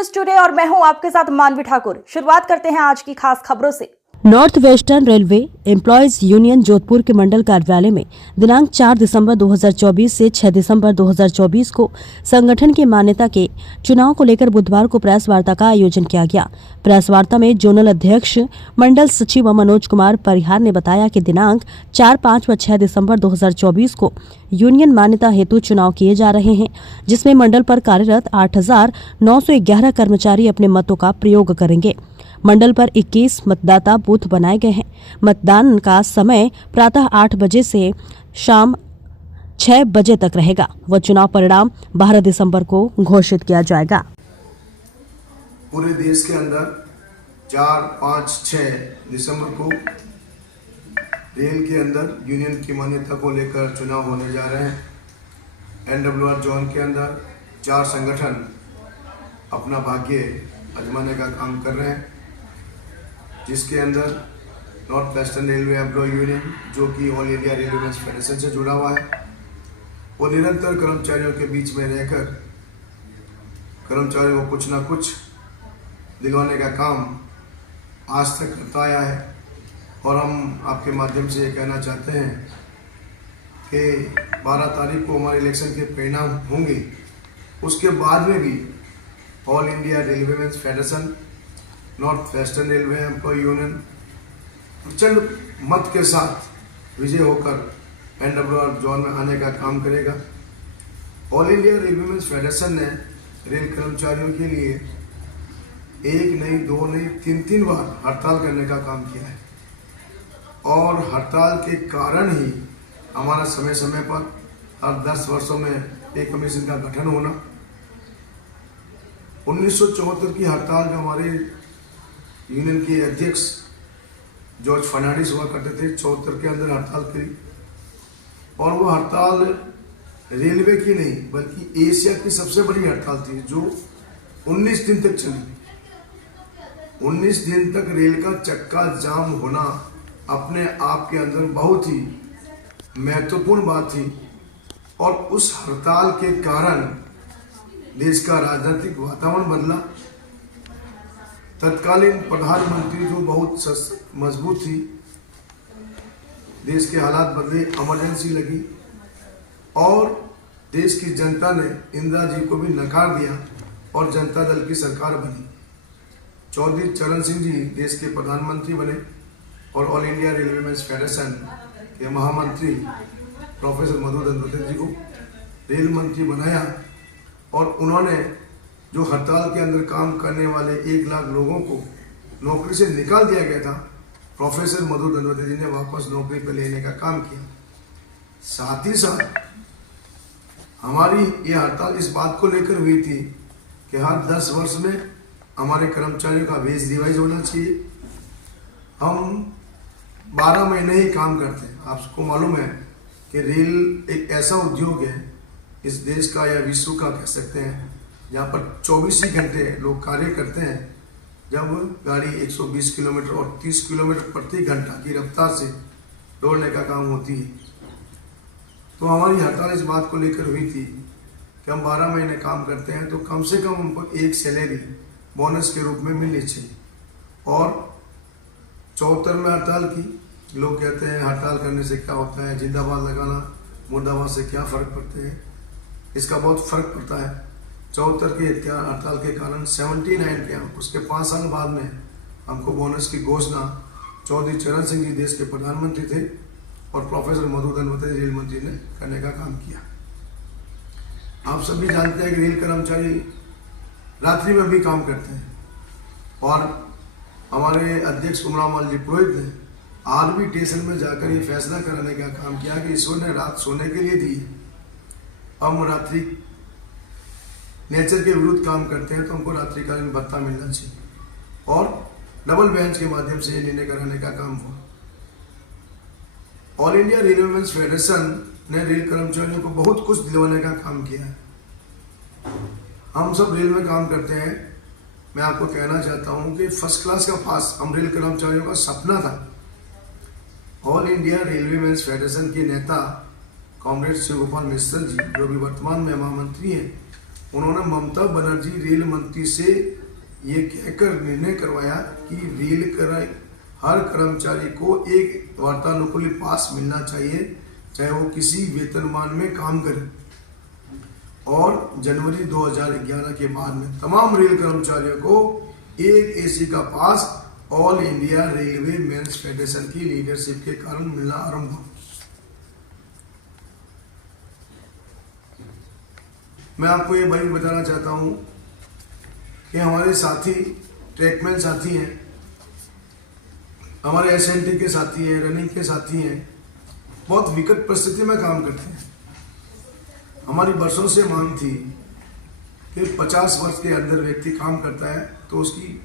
News today और मैं हूं आपके साथ मानवी ठाकुर। शुरुआत करते हैं आज की खास खबरों से। North western railway employees union Jodhpur के मंडल कार्यालय में दिनांक 4 दिसंबर 2024 से 6 दिसंबर 2024 को संगठन की मान्यता के चुनाव को लेकर बुधवार को प्रेस वार्ता का आयोजन किया गया। प्रेस वार्ता में जोनल अध्यक्ष मंडल सचिव मनोज कुमार परिहार ने बताया कि दिनांक 4, 5 व 6 दिसंबर 2024 को यूनियन मान्यता हेतु चुनाव किए जा रहे हैं, जिसमें मंडल पर कार्यरत 8,911 कर्मचारी अपने मतों का प्रयोग करेंगे। मंडल पर 21 मतदाता बूथ बनाए गए हैं। मतदान का समय प्रातः 8 बजे से शाम 6 बजे तक रहेगा व चुनाव परिणाम 12 दिसंबर को घोषित किया जाएगा। पूरे देश के अंदर 4, 5, 6 दिसंबर को रेल के अंदर यूनियन की मान्यता को लेकर चुनाव होने जा रहे हैं। NWR जोन के अंदर 4 संगठन अपना भाग्य आजमाने का काम कर रहे हैं, जिसके अंदर north western railway employ union, जो कि ऑल इंडिया रेलवे फेडरेशन से जुड़ा हुआ है, वो निरंतर कर्मचारियों के बीच में रहकर कर्मचारियों को कुछ ना कुछ दिलवाने का काम आज तक करता आया है। और हम आपके माध्यम से ये कहना चाहते हैं कि 12 तारीख को हमारे इलेक्शन के परिणाम होंगे, उसके बाद में भी all India railway federation, north western railway employ union प्रचंड मत के साथ विजय होकर NWR जोन में आने का काम करेगा। ऑल इंडिया रेलवे फेडरेशन ने रेल कर्मचारियों के लिए 1 नहीं, 2 नहीं, 3 बार हड़ताल करने का काम किया है और हड़ताल के कारण ही हमारा समय समय पर हर 10 वर्षों में एक कमीशन का गठन होना। 1974 की हड़ताल जो हमारे यूनियन के अध्यक्ष जॉर्ज फर्नांडिस हुआ करते थे, 74 के अंदर हड़ताल करी और वो हड़ताल रेलवे की नहीं बल्कि एशिया की सबसे बड़ी हड़ताल थी, जो 19 दिन तक चली। 19 दिन तक रेल का चक्का जाम होना अपने आप के अंदर बहुत ही महत्वपूर्ण बात थी और उस हड़ताल के कारण देश का राजनीतिक वातावरण बदला। तत्कालीन प्रधानमंत्री जो बहुत मजबूत थी, देश के हालात बदले, इमरजेंसी लगी और देश की जनता ने इंदिरा जी को भी नकार दिया और जनता दल की सरकार बनी। चौधरी चरण सिंह जी देश के प्रधानमंत्री बने और ऑल इंडिया रेलवे फेडरेशन के महामंत्री प्रोफेसर मधु दंडवते जी को रेल मंत्री बनाया और उन्होंने जो हड़ताल के अंदर काम करने वाले 1 लाख लोगों को नौकरी से निकाल दिया गया था, प्रोफेसर मधु दंडवते जी ने वापस नौकरी पर लेने का काम किया। साथ ही साथ हमारी ये हड़ताल इस बात को लेकर हुई थी कि हर 10 वर्ष में हमारे कर्मचारियों का वेज रिवाइज होना चाहिए। हम 12 महीने ही काम करते हैं। आपको मालूम है कि रेल एक ऐसा उद्योग है इस देश का या विश्व का कह सकते हैं, जहाँ पर 24 ही घंटे लोग कार्य करते हैं। जब गाड़ी 120 किलोमीटर और 30 किलोमीटर प्रति घंटा की रफ्तार से दौड़ने का काम होती है, तो हमारी हड़ताल इस बात को लेकर हुई थी कि हम 12 महीने काम करते हैं तो कम से कम हमको एक सैलरी बोनस के रूप में मिलनी चाहिए। और 74 में हड़ताल की, लोग कहते हैं हड़ताल करने से क्या होता है, जिंदाबाद लगाना मुर्दाबाद से क्या फ़र्क पड़ते हैं। इसका बहुत फ़र्क पड़ता है। 74 के हड़ताल के कारण 79 के उसके 5 साल बाद में हमको बोनस की घोषणा चौधरी चरण सिंह जी देश के प्रधानमंत्री थे और प्रोफेसर मधु दंडवते रेल मंत्री ने करने का काम किया। आप सभी जानते हैं कि रेल कर्मचारी रात्रि में भी काम करते हैं और हमारे अध्यक्ष कुमरामल जी पुरोहित ने आर्मी स्टेशन में जाकर ये फैसला कराने का काम किया कि ईश्वर ने रात सोने के लिए दी, हम रात्रि नेचर के विरुद्ध काम करते हैं तो हमको रात्रिकालीन भत्ता मिलना चाहिए और डबल बेंच के माध्यम से ये निर्णय कराने का काम हुआ। ऑल इंडिया रेलवे फेडरेशन ने रेल कर्मचारियों को बहुत कुछ दिलवाने का काम किया है। हम सब रेल में काम करते हैं। मैं आपको कहना चाहता हूं कि फर्स्ट क्लास का पास हम रेल कर्मचारियों का सपना था। ऑल इंडिया रेलवे फेडरेशन के नेता कॉमरेड शिव गोपाल मिश्र जी, जो भी वर्तमान में महामंत्री हैं, उन्होंने ममता बनर्जी रेल मंत्री से ये कहकर निर्णय करवाया कि हर कर्मचारी को एक वातानुकूलित पास मिलना चाहिए, चाहे वो किसी वेतनमान में काम करे। और जनवरी 2011 के बाद में तमाम रेल कर्मचारियों को एक एसी का pass all India railway men's federation की लीडरशिप के कारण मिलना आरंभ हुआ। मैं आपको ये भाई बताना चाहता हूं कि हमारे साथी ट्रैकमैन साथी हैं, हमारे एसएनटी के साथी हैं, रनिंग के साथी हैं, बहुत विकट परिस्थिति में काम करते हैं। हमारी वर्षों से मांग थी कि 50 वर्ष के अंदर व्यक्ति काम करता है तो उसकी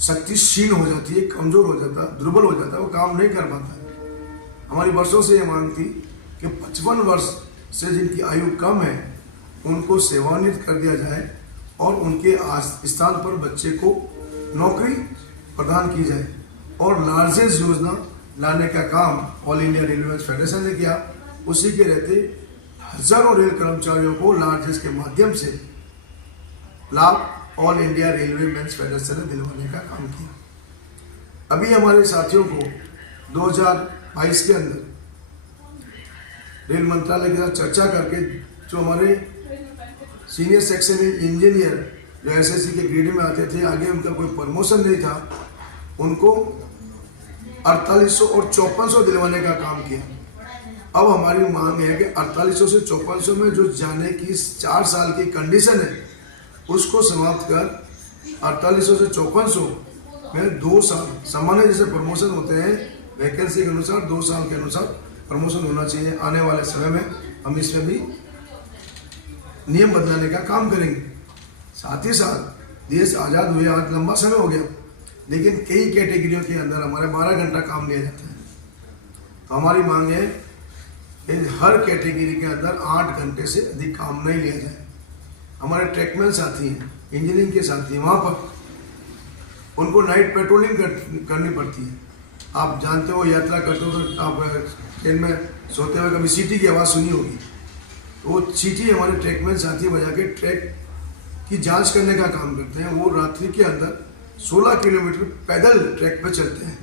शक्ति क्षीण हो जाती है, कमजोर हो जाता है, दुर्बल हो जाता है, वो काम नहीं कर पाता है। हमारी वर्षों से ये मांग थी कि 55 वर्ष से जिनकी आयु कम है उनको सेवानिवृत्त कर दिया जाए और उनके स्थान पर बच्चे को नौकरी प्रदान की जाए। और लार्जेस्ट योजना लाने का काम ऑल इंडिया रेलवे फेडरेशन ने किया। उसी के रहते हजारों रेल कर्मचारियों को लार्जेस्ट के माध्यम से लाभ all India railway men's federation ने दिलवाने का काम किया। अभी हमारे साथियों को 2022 के अंदर रेल मंत्रालय के साथ चर्चा करके जो हमारे सीनियर सेक्शन इंजीनियर जो एसएससी के ग्रेड में आते थे, आगे उनका कोई प्रमोशन नहीं था, उनको 4800 और 5400 दिलवाने का काम किया। अब हमारी मांग है कि 4800 से 5400 में जो जाने की 4 साल की कंडीशन है उसको समाप्त कर 4800 से 5400 में 2 साल सामान्य जैसे प्रमोशन होते हैं वैकेंसी के अनुसार 2 साल के अनुसार प्रमोशन होना चाहिए। आने वाले समय में हम इसमें भी नियम बदलाने का काम करेंगे। साथ ही साथ देश आज़ाद हुए आज लंबा समय हो गया, लेकिन कई कैटेगरियों के अंदर हमारे 12 घंटा काम लिया जाता है। तो हमारी मांग है कि हर कैटेगरी के अंदर 8 घंटे से अधिक काम नहीं लिया जाए। हमारे ट्रैकमैन साथी हैं, इंजीनियरिंग के साथी हैं, वहाँ पर उनको नाइट पेट्रोलिंग करनी पड़ती है। आप जानते हो, यात्रा करते हो तो आप ट्रेन में सोते हुए कभी सीटी की आवाज़ सुनी होगी, तो वो सीटी हमारे ट्रैकमैन साथी बजा के ट्रैक की जांच करने का काम करते हैं। वो रात्रि के अंदर 16 किलोमीटर पैदल ट्रैक पर चलते हैं